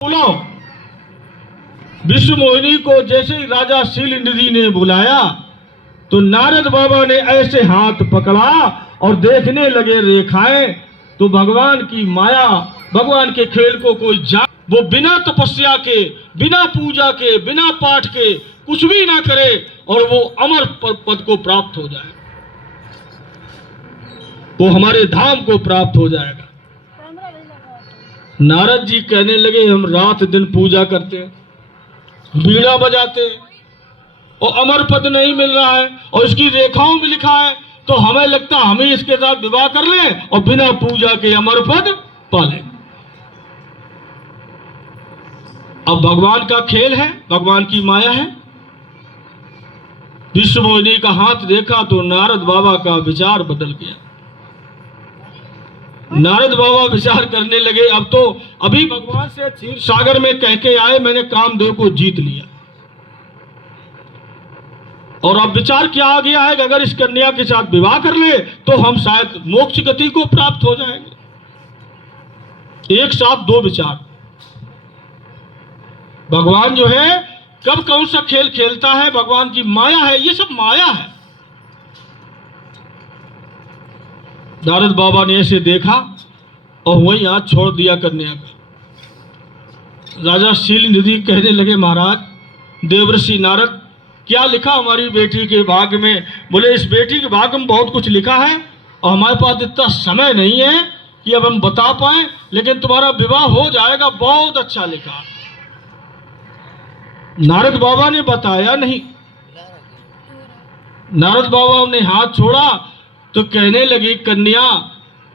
बोलो। विश्व मोहिनी को जैसे ही राजा शीलनिधि ने बुलाया तो नारद बाबा ने ऐसे हाथ पकड़ा और देखने लगे रेखाएं। तो भगवान की माया, भगवान के खेल को कोई जान, वो बिना तपस्या के, बिना पूजा के, बिना पाठ के कुछ भी ना करे और वो अमर पद को प्राप्त हो जाए, वो हमारे धाम को प्राप्त हो जाएगा। नारद जी कहने लगे, हम रात दिन पूजा करते हैं, बीड़ा बजाते हैं और अमर पद नहीं मिल रहा है और इसकी रेखाओं में लिखा है, तो हमें लगता है हमें इसके साथ विवाह कर लें और बिना पूजा के अमर पद पा लें। अब भगवान का खेल है, भगवान की माया है। विश्व मोहिनी का हाथ देखा तो नारद बाबा का विचार बदल गया। नारद बाबा विचार करने लगे, अब तो अभी भगवान से क्षीर सागर में कह के आए, मैंने कामदेव को जीत लिया, और अब विचार क्या आ गया है कि अगर इस कन्या के साथ विवाह कर ले तो हम शायद मोक्ष गति को प्राप्त हो जाएंगे। एक साथ दो विचार। भगवान जो है कब कौन सा खेल खेलता है, भगवान की माया है, ये सब माया है। नारद बाबा ने ऐसे देखा और वहीं हाथ छोड़ दिया कन्या का। राजा शीलनिधि कहने लगे, महाराज देवर्षि नारद, क्या लिखा हमारी बेटी के भाग्य में? बोले, इस बेटी के भाग्य में बहुत कुछ लिखा है और हमारे पास इतना समय नहीं है कि अब हम बता पाए, लेकिन तुम्हारा विवाह हो जाएगा, बहुत अच्छा लिखा। नारद बाबा ने बताया नहीं। नारद बाबा ने हाथ छोड़ा तो कहने लगी कन्या,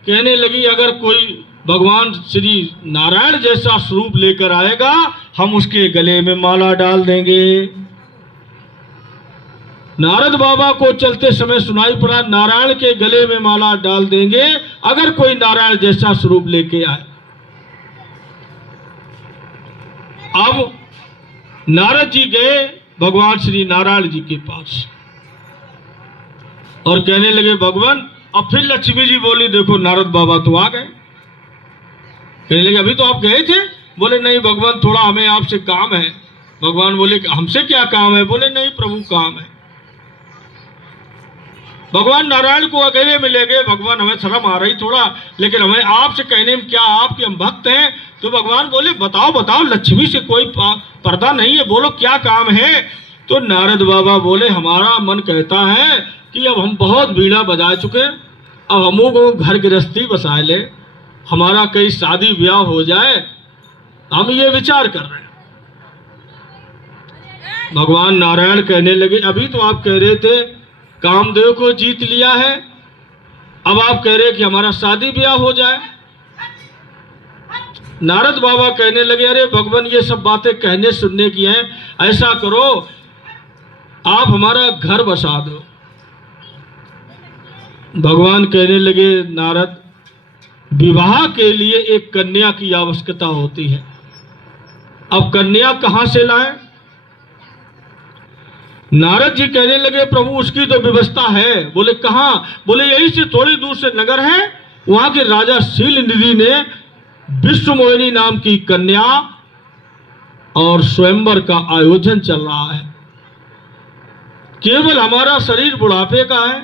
कहने लगी, अगर कोई भगवान श्री नारायण जैसा स्वरूप लेकर आएगा हम उसके गले में माला डाल देंगे। नारद बाबा को चलते समय सुनाई पड़ा, नारायण के गले में माला डाल देंगे अगर कोई नारायण जैसा स्वरूप लेके आए। अब नारद जी गए भगवान श्री नारायण जी के पास और कहने लगे, भगवान। अब फिर लक्ष्मी जी बोली, देखो नारद बाबा तो आ गए। कहने लगे, अभी तो आप गए थे? बोले, नहीं भगवान, थोड़ा हमें आपसे काम है। भगवान बोले, हमसे क्या काम है? बोले, नहीं प्रभु, काम है। भगवान नारायण को अकेले मिलेंगे, भगवान हमें शर्म आ रही थोड़ा, लेकिन हमें आपसे कहने में क्या, आपके हम भक्त हैं। तो भगवान बोले, बताओ बताओ, लक्ष्मी से कोई पर्दा नहीं है, बोलो क्या काम है। तो नारद बाबा बोले, हमारा मन कहता है कि अब हम बहुत बीड़ा बजा चुके, अब हमों को घर गृहस्थी बसा ले, हमारा कहीं शादी ब्याह हो जाए, हम ये विचार कर रहे हैं। भगवान नारायण कहने लगे, अभी तो आप कह रहे थे कामदेव को जीत लिया है, अब आप कह रहे हैं कि हमारा शादी ब्याह हो जाए। नारद बाबा कहने लगे, अरे भगवान, ये सब बातें कहने सुनने की हैं, ऐसा करो आप हमारा घर बसा दो। भगवान कहने लगे, नारद, विवाह के लिए एक कन्या की आवश्यकता होती है, अब कन्या कहां से लाएं? नारद जी कहने लगे, प्रभु उसकी तो व्यवस्था है। बोले, कहां? बोले, यहीं से थोड़ी दूर से नगर है, वहां के राजा शीलनिधि ने विश्व मोहिनी नाम की कन्या और स्वयंवर का आयोजन चल रहा है। केवल हमारा शरीर बुढ़ापे का है,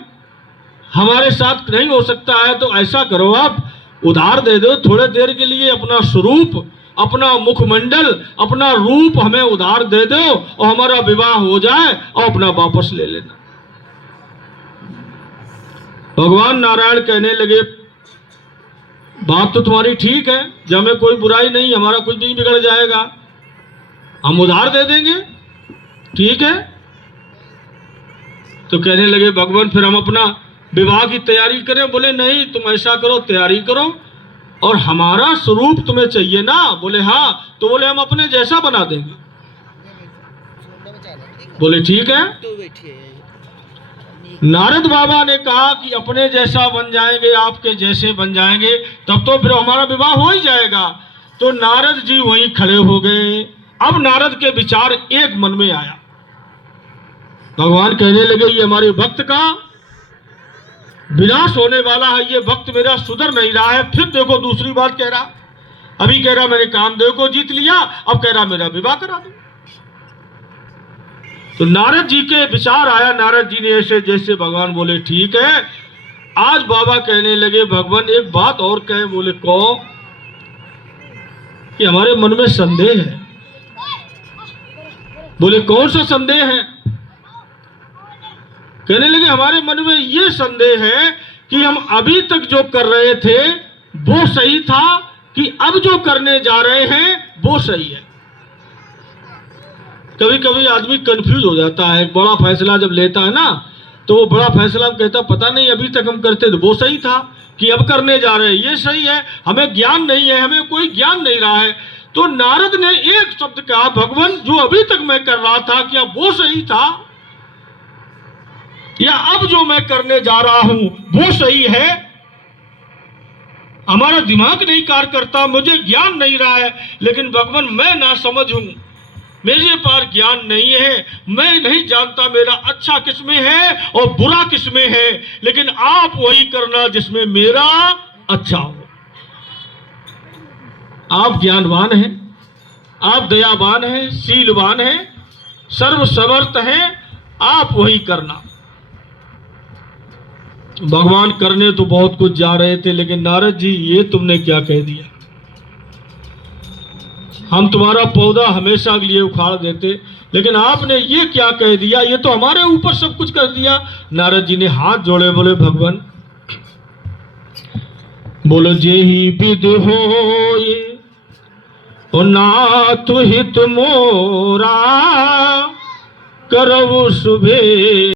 हमारे साथ नहीं हो सकता है, तो ऐसा करो आप उधार दे दो, थोड़े देर के लिए अपना स्वरूप, अपना मुखमंडल, अपना रूप हमें उधार दे दो और हमारा विवाह हो जाए और अपना वापस ले लेना। भगवान नारायण कहने लगे, बात तो तुम्हारी ठीक है, जब में कोई बुराई नहीं, हमारा कुछ नहीं बिगड़ जाएगा, हम उधार दे देंगे, ठीक है। तो कहने लगे, भगवान फिर हम अपना विवाह की तैयारी करें? बोले, नहीं, तुम ऐसा करो, तैयारी करो, और हमारा स्वरूप तुम्हें चाहिए ना? बोले, हाँ। तो बोले, हम अपने जैसा बना देंगे। बोले, ठीक है। नारद बाबा ने कहा कि अपने जैसा बन जाएंगे, आपके जैसे बन जाएंगे, तब तो फिर हमारा विवाह हो ही जाएगा। तो नारद जी वहीं खड़े हो गए। अब नारद के विचार एक मन में आया। भगवान कहने लगे, ये हमारे भक्त का विनाश होने वाला है, ये भक्त मेरा सुधर नहीं रहा है। फिर देखो दूसरी बात कह रहा, अभी कह रहा मैंने कामदेव को जीत लिया, अब कह रहा मेरा विवाह करा दो। तो नारद जी के विचार आया, नारद जी ने ऐसे जैसे भगवान बोले ठीक है। आज बाबा कहने लगे भगवान एक बात और कहे, बोले कहो कि हमारे मन में संदेह है। बोले कौन सा संदेह है? कहने लगे हमारे मन में ये संदेह है कि हम अभी तक जो कर रहे थे वो सही था कि अब जो करने जा रहे हैं वो सही है। कभी कभी आदमी कंफ्यूज हो जाता है, एक बड़ा फैसला जब लेता है ना, तो वो बड़ा फैसला हम कहता पता नहीं अभी तक हम करते थे वो सही था कि अब करने जा रहे हैं ये सही है, हमें ज्ञान नहीं है, हमें कोई ज्ञान नहीं रहा है। तो नारद ने एक शब्द कहा, भगवान जो अभी तक मैं कर रहा था क्या वो सही था या अब जो मैं करने जा रहा हूं वो सही है? हमारा दिमाग नहीं कार्य करता, मुझे ज्ञान नहीं रहा है, लेकिन भगवान मैं ना समझ हूं, मेरे पास ज्ञान नहीं है, मैं नहीं जानता मेरा अच्छा किसमें है और बुरा किसमें है, लेकिन आप वही करना जिसमें मेरा अच्छा हो। आप ज्ञानवान हैं, आप दयावान हैं, शीलवान हैं, सर्व समर्थ हैं, आप वही करना। भगवान करने तो बहुत कुछ जा रहे थे, लेकिन नारद जी ये तुमने क्या कह दिया? हम तुम्हारा पौधा हमेशा के लिए उखाड़ देते, लेकिन आपने ये क्या कह दिया? ये तो हमारे ऊपर सब कुछ कर दिया। नारद जी ने हाथ जोड़े, बोले भगवान बोलो जे ही विद हो ये नाथ हित मोरा करऊ शुभे